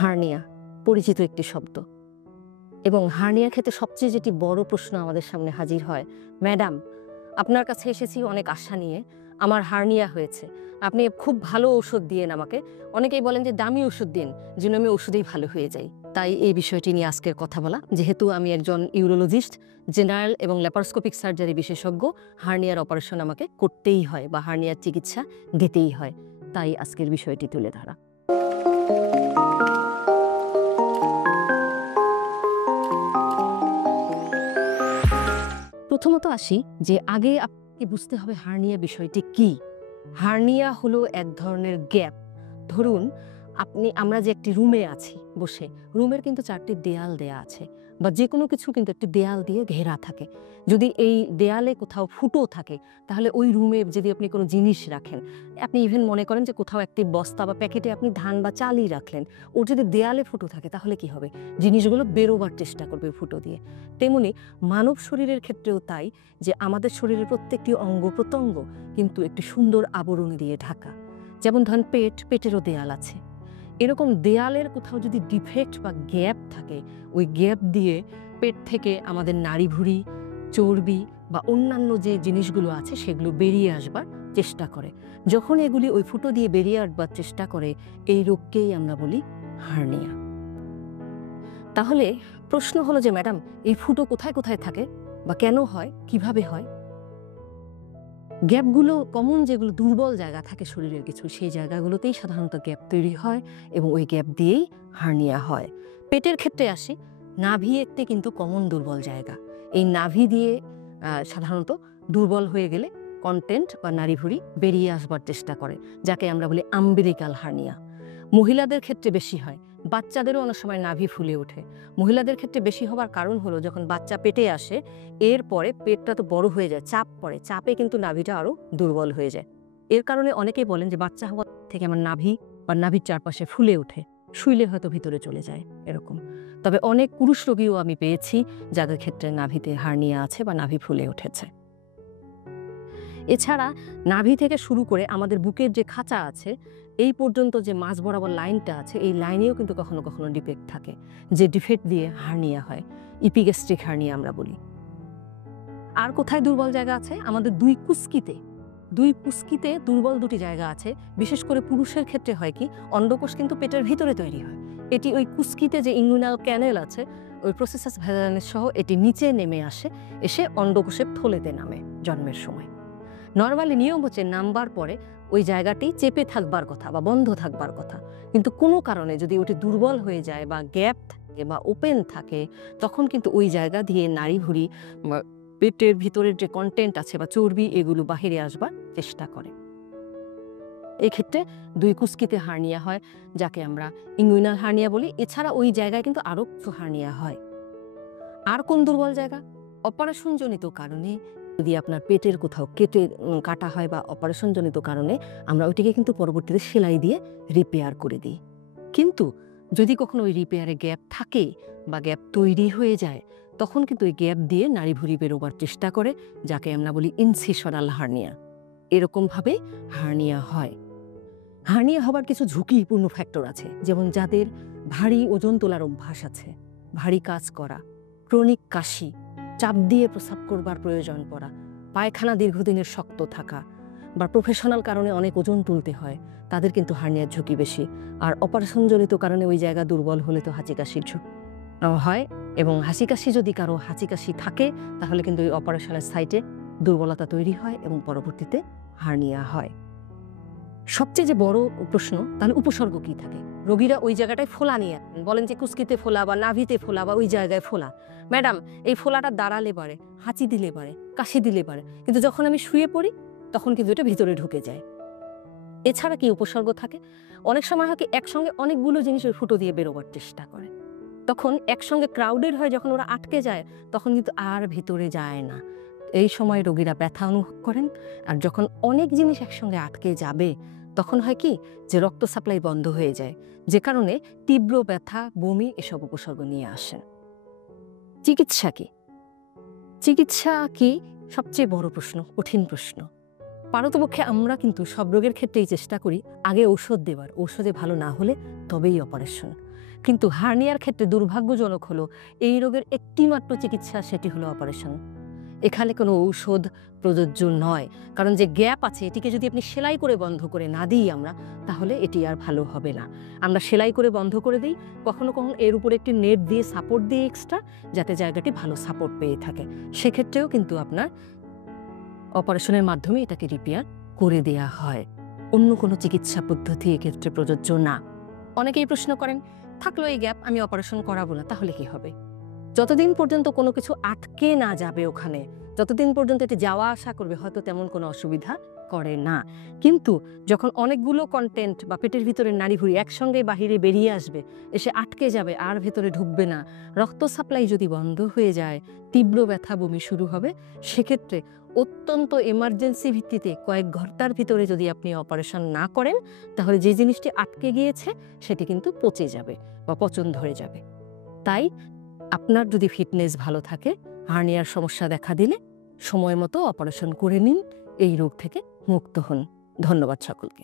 Hernia পরিচিত একটি শব্দ এবং হার্নিয়ার ক্ষেত্রে সবচেয়ে যেটি বড় প্রশ্ন আমাদের সামনে হাজির হয়, ম্যাডাম আপনার কাছে এসেছি অনেক আশা নিয়ে, আমার হার্নিয়া হয়েছে, আপনি খুব ভালো ওষুধ দিয়েন আমাকে। অনেকেই বলেন যে দামি ওষুধ দিন যেন আমি ওষুধেই ভালো হয়ে যাই। তাই এই বিষয়টি নিয়ে আজকের কথা বলা, যেহেতু আমি একজন ইউরোলজিস্ট, জেনারেল এবং ল্যাপারোস্কোপিক সার্জারি বিশেষজ্ঞ, হার্নিয়ার অপারেশন আমাকে করতেই হয় বা হার্নিয়ার চিকিৎসা দিতেই হয়, তাই আজকের বিষয়টি তুলে ধরা। প্রথমত আসি যে আগে আপনাকে বুঝতে হবে হার্নিয়া বিষয়টি কি। হার্নিয়া হলো এক ধরনের গ্যাপ। ধরুন আমরা যে একটি রুমে আছি বসে, রুমের কিন্তু 4টি দেয়াল দেয়া আছে বা যে কোনো কিছু কিন্তু একটি দেয়াল দিয়ে ঘেরা থাকে। যদি এই দেয়ালে কোথাও ফুটো থাকে তাহলে ওই রুমে যদি আপনি কোনো জিনিস রাখেন, আপনি ইভেন মনে করেন যে কোথাও একটি বস্তা বা প্যাকেটে আপনি ধান বা চালই রাখলেন, ওর যদি দেয়ালে ফুটো থাকে তাহলে কি হবে? জিনিসগুলো বেরোবার চেষ্টা করবে ফুটো দিয়ে। তেমনি মানব শরীরের ক্ষেত্রেও তাই, যে আমাদের শরীরের প্রত্যেকটি অঙ্গ প্রত্যঙ্গ কিন্তু একটি সুন্দর আবরণ দিয়ে ঢাকা। যেমন ধরেন পেটেরও দেয়াল আছে। এরকম দেয়ালের কোথাও যদি ডিফেক্ট বা গ্যাপ থাকে, ওই গ্যাপ দিয়ে পেট থেকে আমাদের নাড়িভুঁড়ি, চর্বি বা অন্যান্য যে জিনিসগুলো আছে সেগুলো বেরিয়ে আসবার চেষ্টা করে। যখন এগুলি ওই ফুটো দিয়ে বেরিয়ে আসবার চেষ্টা করে, এই রোগকেই আমরা বলি হার্নিয়া। তাহলে প্রশ্ন হলো যে ম্যাডাম এই ফুটো কোথায় কোথায় থাকে বা কেন হয়, কিভাবে হয়? গ্যাপগুলো কমন, যেগুলো দুর্বল জায়গা থাকে শরীরের কিছু, সেই জায়গাগুলোতেই সাধারণত গ্যাপ তৈরি হয় এবং ওই গ্যাপ দিয়েই হার্নিয়া হয়। পেটের ক্ষেত্রে আসি, নাভি একটি কিন্তু কমন দুর্বল জায়গা। এই নাভি দিয়ে সাধারণত দুর্বল হয়ে গেলে কন্টেন্ট বা নাড়িভুঁড়ি বেরিয়ে আসবার চেষ্টা করে, যাকে আমরা বলি আম্বিলিকাল হার্নিয়া। মহিলাদের ক্ষেত্রে বেশি হয়, বাচ্চাদেরও অনেক সময় নাভি ফুলে ওঠে। মহিলাদের ক্ষেত্রে বেশি হবার কারণ হলো যখন বাচ্চা পেটে আসে, এরপরে পেটটা তো বড় হয়ে যায়, চাপ পড়ে, চাপে কিন্তু নাভিটা আরও দুর্বল হয়ে যায়। এর কারণে অনেকেই বলেন যে বাচ্চা হওয়ার থেকে আমার নাভি বা নাভির চারপাশে ফুলে ওঠে, শুইলে হয়তো ভিতরে চলে যায় এরকম। তবে অনেক পুরুষ রোগীও আমি পেয়েছি যাদের ক্ষেত্রে নাভিতে হার্নিয়া আছে বা নাভি ফুলে উঠেছে। এছাড়া নাভি থেকে শুরু করে আমাদের বুকের যে খাঁচা আছে এই পর্যন্ত যে মাঝ বরাবর লাইনটা আছে, এই লাইনেও কিন্তু কখনো কখনো ডিফেক্ট থাকে, যে ডিফেক্ট দিয়ে হার্নিয়া হয়, ইপিগ্যাস্ট্রিক হার্নিয়া আমরা বলি। আর কোথায় দুর্বল জায়গা আছে? আমাদের দুই কুস্কিতে দুর্বল দুটি জায়গা আছে। বিশেষ করে পুরুষের ক্ষেত্রে হয় কি, অন্ডকোষ কিন্তু পেটের ভিতরে তৈরি হয়, এটি ওই কুস্কিতে যে ইনগুইনাল ক্যানেল আছে, ওই প্রসেসাস ভ্যাজালিস সহ এটি নিচে নেমে আসে, এসে অন্ডকোষের থলেতে নামে জন্মের সময়। নর্মালি নিয়ম হচ্ছে নামবার পরে ওই জায়গাটি চেপে থাকবার কথা বা বন্ধ থাকবার কথা, কিন্তু কোনো কারণে যদি ওটি দুর্বল হয়ে যায় বা গ্যাপ থাকে বা ওপেন থাকে, তখন কিন্তু ওই জায়গা দিয়ে নাড়িভুঁড়ি, পেটের ভিতরের যে কন্টেন্ট আছে বা চর্বি, এগুলো বাহিরে আসবার চেষ্টা করে। এক্ষেত্রে দুই কুস্কিতে হার্নিয়া হয়, যাকে আমরা ইনগুইনাল হার্নিয়া বলি। এছাড়া ওই জায়গায় কিন্তু আরও কিছু হার্নিয়া হয়। আর কোন দুর্বল জায়গা? অপারেশনজনিত কারণে যদি আপনার পেটের কোথাও কাটা হয় বা অপারেশনজনিত কারণে আমরা ওইটিকে কিন্তু পরবর্তীতে সেলাই দিয়ে রিপেয়ার করে দিই। কিন্তু যদি কখনো ওই রিপেয়ারে গ্যাপ থাকে বা গ্যাপ তৈরি হয়ে যায়, তখন কিন্তু ওই গ্যাপ দিয়ে নাড়িভুঁড়ি বেরোবার চেষ্টা করে, যাকে আমরা বলি ইনসিশনাল হার্নিয়া। এরকমভাবে হার্নিয়া হয়। হার্নিয়া হবার কিছু ঝুঁকিপূর্ণ ফ্যাক্টর আছে, যেমন যাদের ভারী ওজন তোলার অভ্যাস আছে, ভারী কাজ করা, ক্রনিক কাশি, চাপ দিয়ে প্রস্রাব করবার প্রয়োজন পড়া, পায়খানা দীর্ঘদিনের শক্ত থাকা বা প্রফেশনাল কারণে অনেক ওজন তুলতে হয়, তাদের কিন্তু হার্নিয়ার ঝুঁকি বেশি। আর অপারেশনজনিত কারণে ওই জায়গা দুর্বল হলে তো হাঁচি কাশির ঝুঁকি হয়, এবং হাঁচি কাশি যদি কারো হাঁচি কাশি থাকে তাহলে কিন্তু ওই অপারেশনের সাইটে দুর্বলতা তৈরি হয় এবং পরবর্তীতে হার্নিয়া হয়। সবচেয়ে যে বড় প্রশ্ন, তাহলে উপসর্গ কি থাকে? রোগীরা ওই জায়গাটায় ফোলা নিয়ে বলেন যে কুস্কিতে ফোলা বা নাভিতে ফোলা বা ওই জায়গায় ফোলা। ম্যাডাম এই ফোলাটা দাঁড়ালে পারে, হাঁচি দিলে পারে, কাশি দিলে পারে, কিন্তু যখন আমি শুয়ে পড়ি তখন কিন্তু এটা ভিতরে ঢুকে যায়। এছাড়া কি উপসর্গ থাকে? অনেক সময় হয় কি, একসঙ্গে অনেকগুলো জিনিস ওই ফুটো দিয়ে বেরোবার চেষ্টা করে, তখন একসঙ্গে ক্রাউডেড হয়, যখন ওরা আটকে যায় তখন কিন্তু আর ভিতরে যায় না। এই সময় রোগীরা ব্যথা অনুভব করেন। আর যখন অনেক জিনিস একসঙ্গে আটকে যাবে তখন হয় কি, যে রক্ত সাপ্লাই বন্ধ হয়ে যায়, যে কারণে তীব্র ব্যথা, বমি এসব উপসর্গ নিয়ে আসেন। চিকিৎসা কি? চিকিৎসা কি সবচেয়ে বড় প্রশ্ন, কঠিন প্রশ্ন। পারতপক্ষে আমরা কিন্তু সব রোগের ক্ষেত্রেই চেষ্টা করি আগে ঔষধ দেওয়ার, ঔষধে ভালো না হলে তবেই অপারেশন। কিন্তু হার্নিয়ার ক্ষেত্রে দুর্ভাগ্যজনক হলো এই রোগের একটিমাত্র চিকিৎসা, সেটি হলো অপারেশন। এখানে কোনো ঔষধ প্রযোজ্য নয়, কারণ যে গ্যাপ আছে এটিকে যদি আপনি সেলাই করে বন্ধ করে না দিই আমরা, তাহলে এটি আর ভালো হবে না। আমরা সেলাই করে বন্ধ করে দিই, কখনো কখনো এর উপরে একটি নেট দিয়ে সাপোর্ট দিই এক্সট্রা, যাতে জায়গাটি ভালো সাপোর্ট পেয়ে থাকে। সেক্ষেত্রেও কিন্তু আপনার অপারেশনের মাধ্যমে এটাকে রিপেয়ার করে দেয়া হয়। অন্য কোনো চিকিৎসা পদ্ধতি এক্ষেত্রে প্রযোজ্য না। অনেকেই প্রশ্ন করেন, থাকলো এই গ্যাপ, আমি অপারেশন করাবো না, তাহলে কি হবে? যতদিন পর্যন্ত কোনো কিছু আটকে না যাবে ওখানে, যতদিন পর্যন্ত এটি যাওয়া আসা করবে, হয়তো তেমন কোনো অসুবিধা করে না। কিন্তু যখন অনেকগুলো কন্টেন্ট বা পেটের ভিতরে নাড়িভুঁড়ি একসঙ্গে বাহিরে বেরিয়ে আসবে, এসে আটকে যাবে, আর ভেতরে ঢুকবে না, রক্ত সাপ্লাই যদি বন্ধ হয়ে যায়, তীব্র ব্যথা, বমি শুরু হবে, সেক্ষেত্রে অত্যন্ত এমার্জেন্সি ভিত্তিতে কয়েক ঘন্টার ভিতরে যদি আপনি অপারেশন না করেন, তাহলে যে জিনিসটি আটকে গিয়েছে সেটি কিন্তু পচে যাবে বা পচন ধরে যাবে। তাই আপনার যদি ফিটনেস ভালো থাকে, হার্নিয়ার সমস্যা দেখা দিলে সময় মতো অপারেশন করে নিন, এই রোগ থেকে মুক্ত হন। ধন্যবাদ সকলকে।